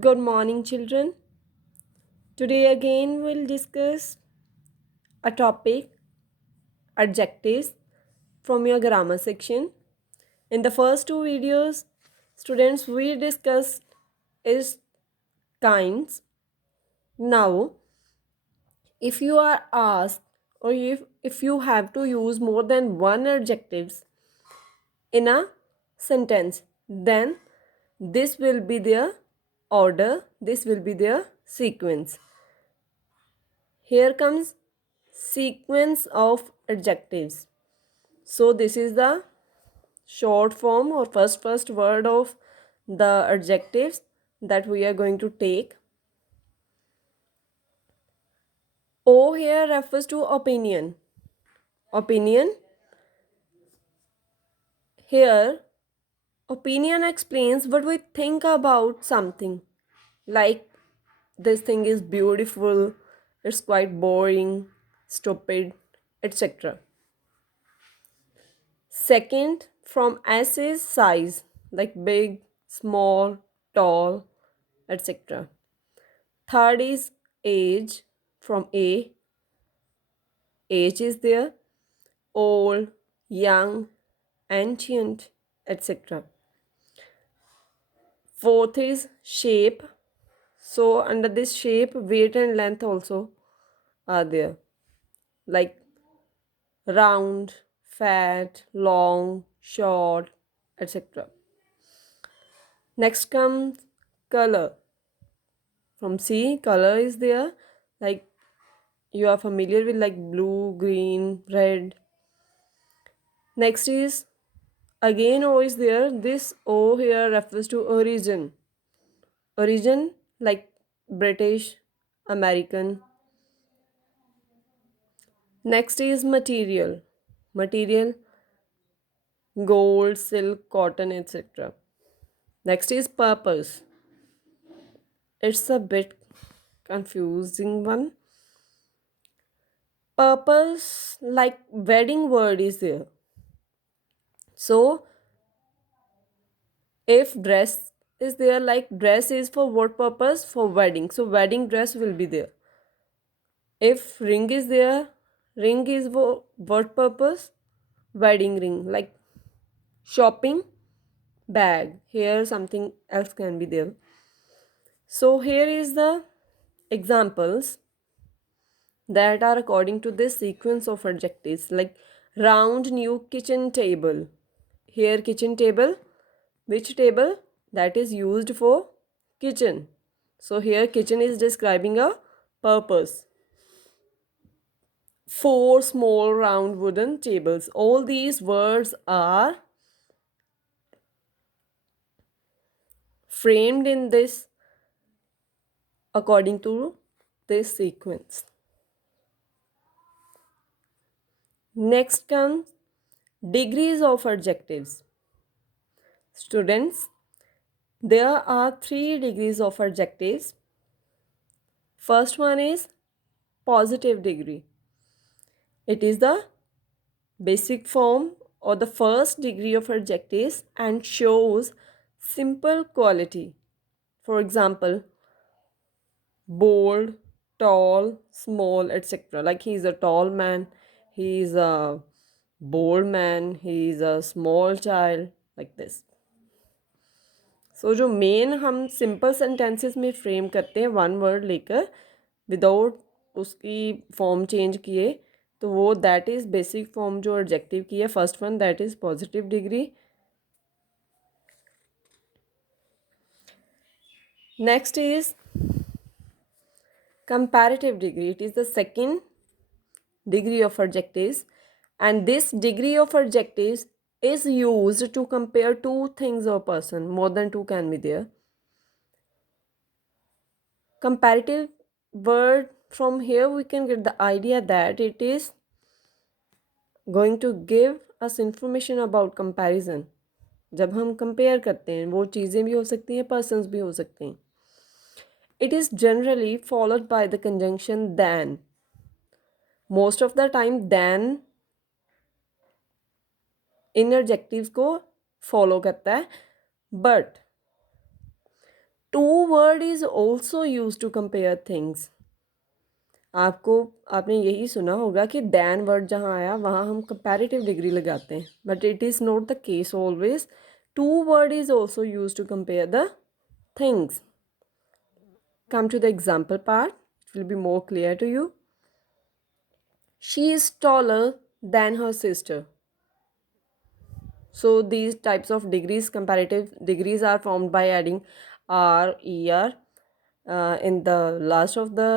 Good morning, children. Today again we'll discuss a topic adjectives from your grammar section. In the first two videos, students, we discussed is kinds. Now, if you are asked or if you have to use more than one adjectives in a sentence, then this will be their order, this will be their sequence. Here comes sequence of adjectives. So this is the short form or first word of the adjectives that we are going to take. O here refers to opinion. Opinion. Here, opinion explains what we think about something. Like this thing is beautiful, it's quite boring, stupid, etc. Second, from S is size, like big, small, tall, etc. Third is age, from age is there, old, young, ancient, etc. Fourth is shape. So under this shape, weight and length also are there, like round, fat, long, short, etc. Next comes color. From C, color is there, like you are familiar with, like blue, green, red. Next is again O is there. This O here refers to origin. Origin, like British, American. Next is material. Material, gold, silk, cotton, etc. Next is purpose. It's a bit confusing one. Purpose, like wedding word is there. So if dress is there, like dress is for what purpose? For wedding. So wedding dress will be there. If ring is there, ring is for what purpose? Wedding ring. Like shopping bag. Here something else can be there. So here is the examples that are according to this sequence of adjectives, like round new kitchen table. Here kitchen table, which table? That is used for kitchen. So here kitchen is describing a purpose. Four small round wooden tables. All these words are framed in this according to this sequence. Next comes degrees of adjectives. Students, there are 3 degrees of adjectives. First one is positive degree. It is the basic form or the first degree of adjectives and shows simple quality. For example, bold, tall, small, etc. Like he is a tall man, he is a bold man, he is a small child, like this. जो main हम simple sentences में frame करते हैं one word लेकर without उसकी form change किए, तो वो दैट इज़ बेसिक फॉर्म जो एडजेक्टिव की है. First one that is positive degree. Next is comparative degree. It is the second degree of adjectives, and this degree of adjectives is used to compare two things or person. More than two can be there. Comparative word, from here we can get the idea that it is going to give us information about comparison. जब हम compare करते हैं वो चीज़ें भी हो सकती हैं, पर्सन्स भी हो सकते हैं. It is generally followed by the conjunction than. Most of the time than इन एडजेक्टिव्स को फॉलो करता है, but to word is also use to compare things. आपने यही सुना होगा कि दैन वर्ड जहाँ आया वहाँ हम कंपैरेटिव डिग्री लगाते हैं, but it is not the case always. To word is also use to compare the things. Come to the example part, it will be more clear to you. She is taller than her sister. So these types of degrees, comparative degrees, are formed by adding r, er in the last of the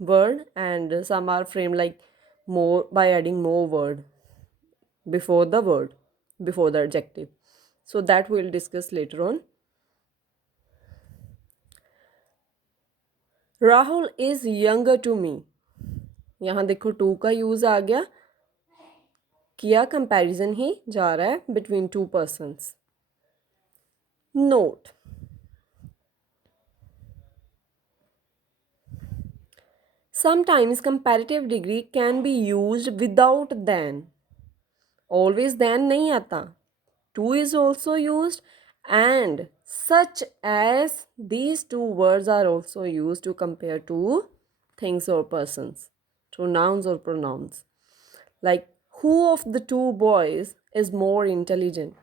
word, and some are framed like more by adding more word before the word, before the adjective. So that we'll discuss later on. Rahul is younger to me. यहाँ देखो to का use आ गया, किया comparison ही जा रहा है between two persons. Note, sometimes comparative degree can be used without than. Always than नहीं आता, to is also used, and such as these two words are also used to compare two things or persons, to nouns or pronouns. Like, who of the two boys is more intelligent?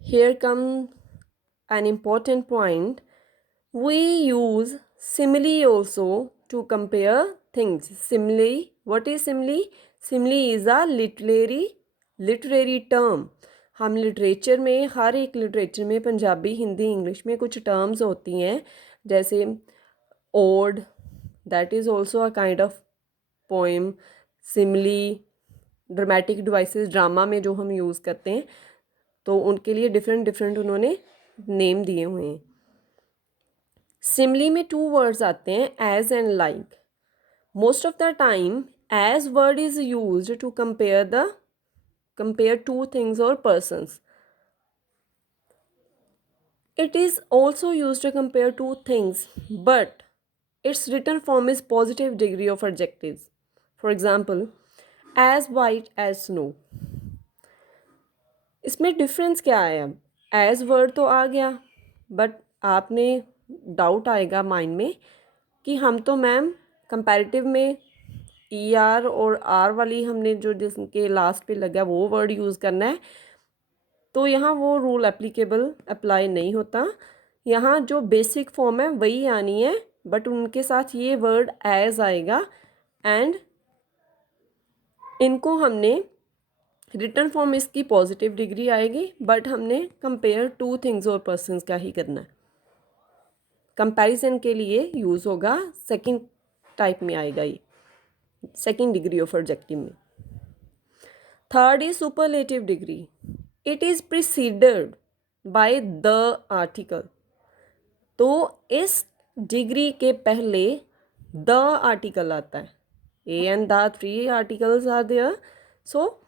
Here comes an important point. We use simile also to compare things. Simile, what is simile? Simile is a literary term. हम literature में, हर एक literature में, Punjabi, Hindi, English में कुछ terms होती हैं, जैसे ode, that is also a kind of poem. Simile, dramatic devices, drama में जो हम यूज़ करते हैं, तो उनके लिए डिफरेंट डिफरेंट उन्होंने नेम दिए हुए हैं। सिमली में टू वर्ड्स आते हैं, as and like. Most of the time as word is used to compare two things और persons. It is also used to compare two things, but its written form is positive degree of adjectives. For example, as white as snow. इसमें difference क्या है? अब as word तो आ गया, but आपने doubt आएगा mind में कि हम तो मैम कंपैरेटिव में ई आर और आर वाली हमने जो जिसके लास्ट पे लगा वो वर्ड यूज़ करना है, तो यहाँ वो रूल एप्लीकेबल अप्लाई नहीं होता। यहाँ जो बेसिक फॉर्म है वही आनी है, बट उनके साथ ये वर्ड एज आएगा, एंड इनको हमने रिटर्न फॉर्म इसकी पॉजिटिव डिग्री आएगी, बट हमने कंपेयर टू थिंग्स और पर्सन्स का ही करना है। कंपैरिजन के लिए यूज़ होगा, सेकंड टाइप में आएगा ये, सेकंड डिग्री ऑफ एडजेक्टिव में। Third is superlative degree. It is preceded by the article. तो इस डिग्री के पहले द आर्टिकल आता है। A and the three articles are there, so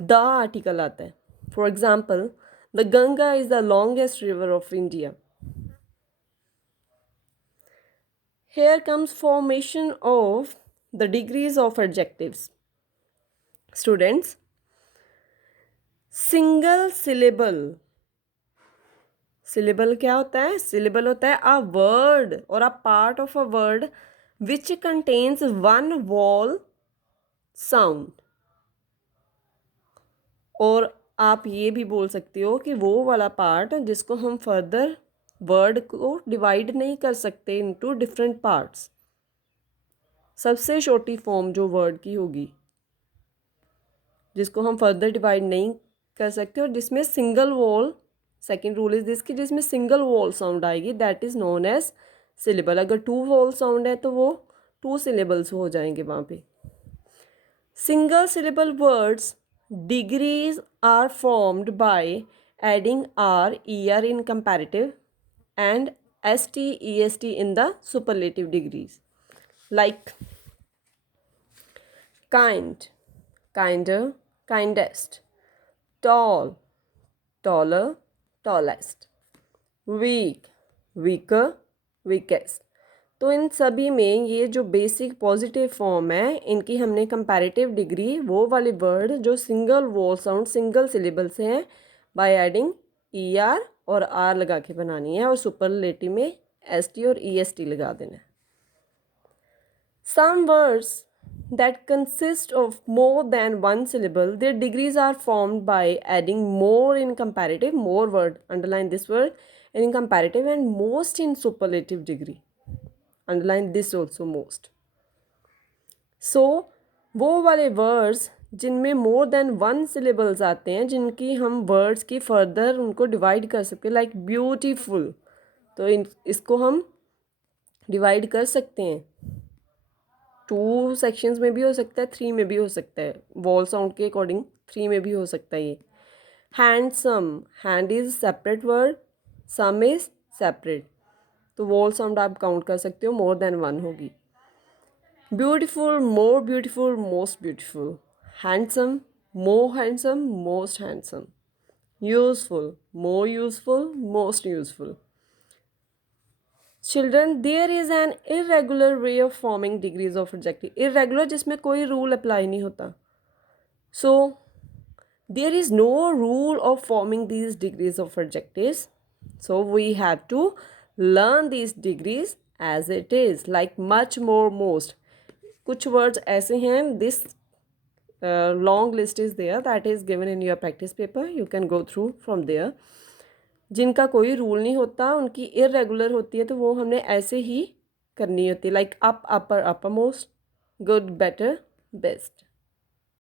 the article आता है। For example, the Ganga is the longest river of India. Here comes formation of the degrees of adjectives. Students, single syllable. Syllable क्या होता है? Syllable होता है a word or a part of a word which contains one vowel sound. और आप ये भी बोल सकते हो कि वो वाला पार्ट जिसको हम फर्दर वर्ड को डिवाइड नहीं कर सकते इनटू डिफरेंट पार्ट्स। सबसे छोटी फॉर्म जो वर्ड की होगी जिसको हम फर्दर डिवाइड नहीं कर सकते और जिसमें single vowel, second rule is this कि जिसमें सिंगल वॉल साउंड आएगी, that is known as syllable. अगर टू वॉल साउंड है तो वो टू सिलेबल्स हो जाएंगे वहाँ पे। Single syllable words degrees are formed by adding R E R in comparative and st est in the superlative degrees, like kind, kinder, kindest, tall, taller, tallest, weak, weaker, weakest, तो इन सभी में ये जो basic positive form है इनकी हमने comparative degree वो वाले वर्ड जो सिंगल वोल साउंड सिंगल सिलेबल से हैं बाय एडिंग ई आर और आर लगा के बनानी है और सुपरलेटिव में एस टी और ई एस टी लगा देना है. Some words that consist of more than one syllable, their degrees are formed by adding more in comparative, more word, underline this word, in comparative and most in superlative degree. Underline this also most. So, वो वाले words जिनमें more than one syllables आते हैं जिनकी हम words की further उनको divide कर सकते हैं like beautiful, तो इसको हम divide कर सकते हैं 2 सेक्शंस में भी हो सकता है 3 में भी हो सकता है वॉल साउंड के अकॉर्डिंग 3 में भी हो सकता है ये. Handsome, hand is separate word, some is separate, तो वॉल साउंड आप काउंट कर सकते हो मोर देन 1 होगी. Beautiful, more beautiful, most beautiful. Handsome, more handsome, most handsome. Useful, more useful, most useful. Children, there is an irregular way of forming degrees of adjective. Irregular जिसमें कोई rule apply नहीं होता. So, there is no rule of forming these degrees of adjectives. So, we have to learn these degrees as it is, like much, more, most. कुछ words ऐसे हैं, this long list is there that is given in your practice paper. You can go through from there. जिनका कोई rule नहीं होता उनकी irregular होती है तो वो हमने ऐसे ही करनी होती है like up, upper, upper most, good, better, best.